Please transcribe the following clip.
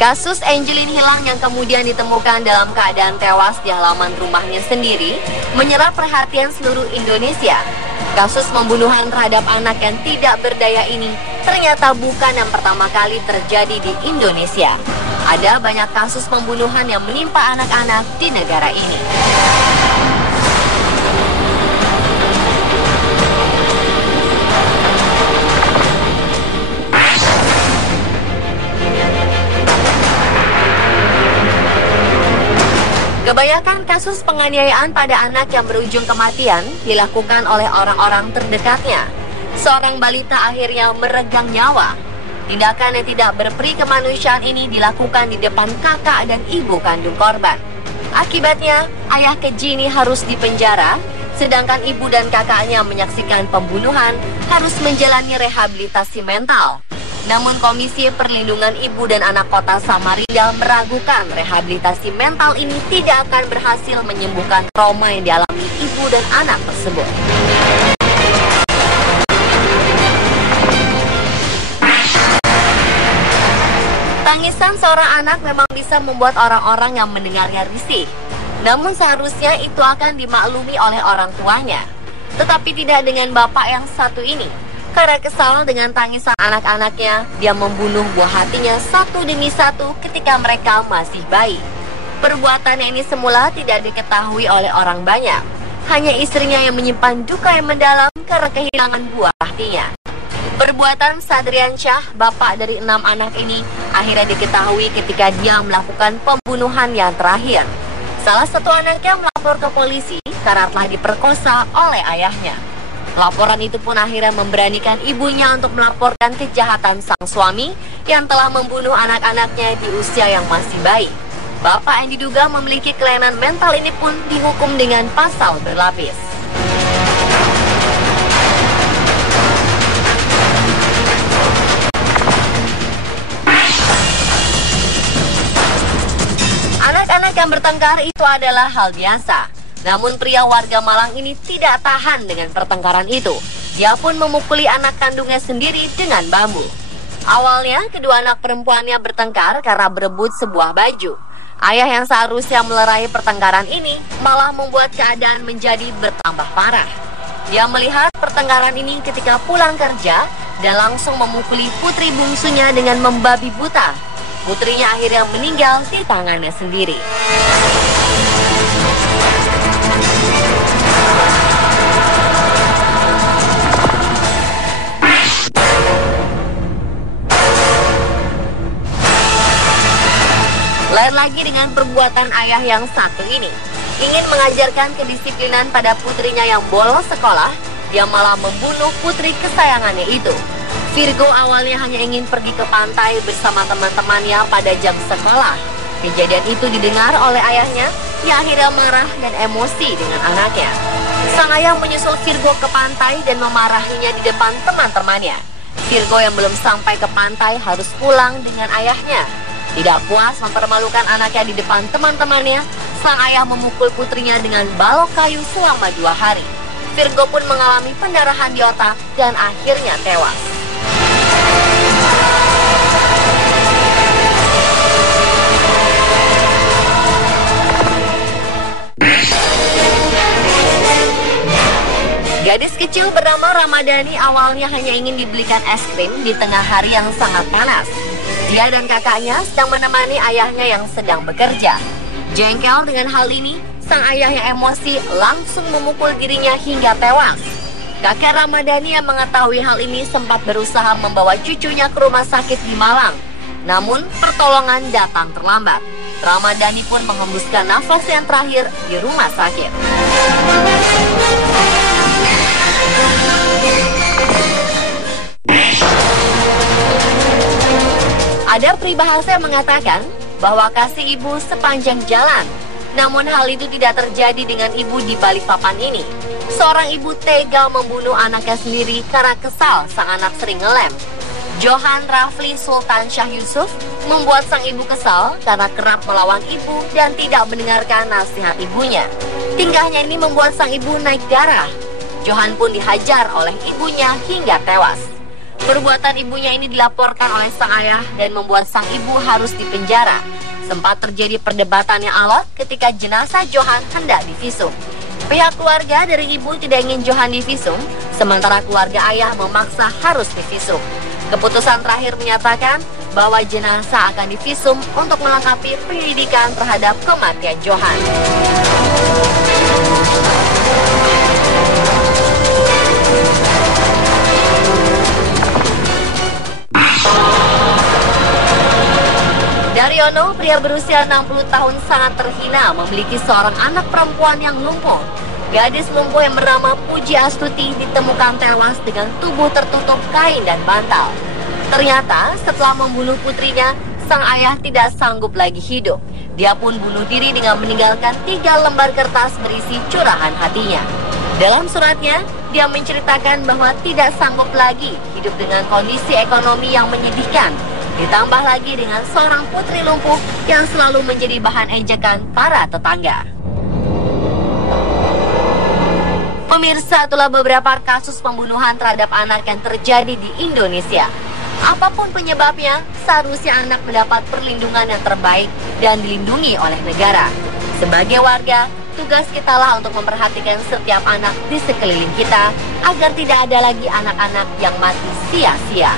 Kasus Angelin hilang yang kemudian ditemukan dalam keadaan tewas di halaman rumahnya sendiri menyerap perhatian seluruh Indonesia. Kasus pembunuhan terhadap anak yang tidak berdaya ini ternyata bukan yang pertama kali terjadi di Indonesia. Ada banyak kasus pembunuhan yang menimpa anak-anak di negara ini. Kebanyakan kasus penganiayaan pada anak yang berujung kematian dilakukan oleh orang-orang terdekatnya. Seorang balita akhirnya meregang nyawa. Tindakan yang tidak berperi kemanusiaan ini dilakukan di depan kakak dan ibu kandung korban. Akibatnya, ayah keji ini harus dipenjara, sedangkan ibu dan kakaknya menyaksikan pembunuhan harus menjalani rehabilitasi mental. Namun Komisi Perlindungan Ibu dan Anak Kota Samarinda meragukan rehabilitasi mental ini tidak akan berhasil menyembuhkan trauma yang dialami ibu dan anak tersebut. Tangisan seorang anak memang bisa membuat orang-orang yang mendengarnya risih. Namun seharusnya itu akan dimaklumi oleh orang tuanya. Tetapi tidak dengan bapak yang satu ini. Karena kesal dengan tangisan anak-anaknya, dia membunuh buah hatinya satu demi satu ketika mereka masih bayi. Perbuatannya ini semula tidak diketahui oleh orang banyak. Hanya istrinya yang menyimpan duka yang mendalam karena kehilangan buah hatinya. Perbuatan Sadrian Syah, bapak dari 6 anak ini, akhirnya diketahui ketika dia melakukan pembunuhan yang terakhir. Salah satu anaknya melapor ke polisi karena telah diperkosa oleh ayahnya. Laporan itu pun akhirnya memberanikan ibunya untuk melaporkan kejahatan sang suami yang telah membunuh anak-anaknya di usia yang masih bayi. Bapak yang diduga memiliki kelainan mental ini pun dihukum dengan pasal berlapis. Anak-anak yang bertengkar itu adalah hal biasa. Namun pria warga Malang ini tidak tahan dengan pertengkaran itu. Dia pun memukuli anak kandungnya sendiri dengan bambu. Awalnya kedua anak perempuannya bertengkar karena berebut sebuah baju. Ayah yang seharusnya melerai pertengkaran ini malah membuat keadaan menjadi bertambah parah. Dia melihat pertengkaran ini ketika pulang kerja dan langsung memukuli putri bungsunya dengan membabi buta. Putrinya akhirnya meninggal di tangannya sendiri. Lain lagi dengan perbuatan ayah yang satu ini. Ingin mengajarkan kedisiplinan pada putrinya yang bolos sekolah, dia malah membunuh putri kesayangannya itu. Virgo awalnya hanya ingin pergi ke pantai bersama teman-temannya pada jam sekolah. Kejadian itu didengar oleh ayahnya, yang akhirnya marah dan emosi dengan anaknya. Sang ayah menyusul Virgo ke pantai dan memarahinya di depan teman-temannya. Virgo yang belum sampai ke pantai harus pulang dengan ayahnya. Tidak puas mempermalukan anaknya di depan teman-temannya, sang ayah memukul putrinya dengan balok kayu selama 2 hari. Virgo pun mengalami pendarahan di otak dan akhirnya tewas. Gadis kecil bernama Ramadhani awalnya hanya ingin dibelikan es krim di tengah hari yang sangat panas. Dia dan kakaknya sedang menemani ayahnya yang sedang bekerja. Jengkel dengan hal ini, sang ayah yang emosi langsung memukul dirinya hingga tewas. Kakek Ramadhani yang mengetahui hal ini sempat berusaha membawa cucunya ke rumah sakit di Malang. Namun, pertolongan datang terlambat. Ramadhani pun menghembuskan nafas yang terakhir di rumah sakit. Ada peribahasa yang mengatakan bahwa kasih ibu sepanjang jalan. Namun hal itu tidak terjadi dengan ibu di Balikpapan ini. Seorang ibu tega membunuh anaknya sendiri karena kesal sang anak sering ngelem. Johan Rafli Sultan Syah Yusuf membuat sang ibu kesal karena kerap melawan ibu dan tidak mendengarkan nasihat ibunya. Tingkahnya ini membuat sang ibu naik darah. Johan pun dihajar oleh ibunya hingga tewas. Perbuatan ibunya ini dilaporkan oleh sang ayah dan membuat sang ibu harus dipenjara. Sempat terjadi perdebatan yang alot ketika jenazah Johan hendak divisum. Pihak keluarga dari ibu tidak ingin Johan divisum, sementara keluarga ayah memaksa harus divisum. Keputusan terakhir menyatakan bahwa jenazah akan divisum untuk melengkapi penyelidikan terhadap kematian Johan. Daryono, pria berusia 60 tahun sangat terhina memiliki seorang anak perempuan yang lumpuh. Gadis lumpuh yang bernama Puji Astuti ditemukan tewas dengan tubuh tertutup kain dan bantal. Ternyata setelah membunuh putrinya, sang ayah tidak sanggup lagi hidup. Dia pun bunuh diri dengan meninggalkan 3 lembar kertas berisi curahan hatinya. Dalam suratnya, dia menceritakan bahwa tidak sanggup lagi hidup dengan kondisi ekonomi yang menyedihkan. Ditambah lagi dengan seorang putri lumpuh yang selalu menjadi bahan ejekan para tetangga. Pemirsa, itulah beberapa kasus pembunuhan terhadap anak yang terjadi di Indonesia. Apapun penyebabnya, seharusnya anak mendapat perlindungan yang terbaik dan dilindungi oleh negara. Sebagai warga, tugas kita lah untuk memperhatikan setiap anak di sekeliling kita agar tidak ada lagi anak-anak yang mati sia-sia.